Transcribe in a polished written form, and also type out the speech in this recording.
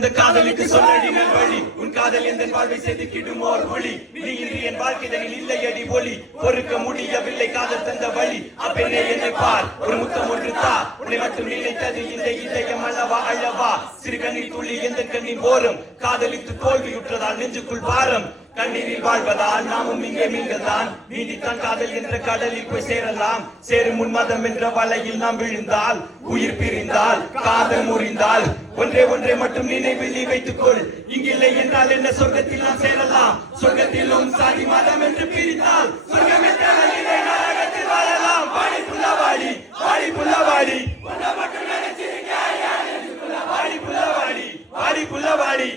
இந்த காதலுக்கு சொல்லடி வழி உன் காதல் எந்த வாழ்வை செதுக்கிடும் ஓர் ஒளி நீ இன்று என் வாழ்க்கையில் இல்லை அடி ஒளி பொறுக்க முடியவில்லை காதல் தந்த வழி அப்பெண்ணே என்னை பார் ஒரு முத்தம் ஒன்று தா உன்னை மட்டும் நினைத்தது இந்த இதயம் அல்லவா அழவா சிறு கண்ணீர் துளி எந்த கண்ணின் ஓரம் காதலித்து தோல்வியுற்றதால் நெஞ்சுக்குள் பாரம் கண்ணீரில் வாழ்வதால் நாமும் இங்கே மீன்கள்தான் நீதித்தான் காதல் என்ற கடலில் போய் சேரலாம் சேரும் உன்மதம் என்ற வலையில் நாம் விழுந்தால் உயிர் பிரிந்தால் காதல் முறிந்தால் ஒன்றே மட்டும் நினைவில் நீ வைத்துக் கொள் இங்கில்லை என்றால் என்ன சொர்க்கத்தில் நாம் சேரலாம் சொர்க்கத்திலும் சாதி மதம் என்று பிரித்தால் சொர்க்கமே தேவையில்லை நரகத்தில் வாழலாம் வாடி புள்ளவாடி வாடி புள்ளவாடி வாடி புள்ளவாடி வாடி புள்ளவாடி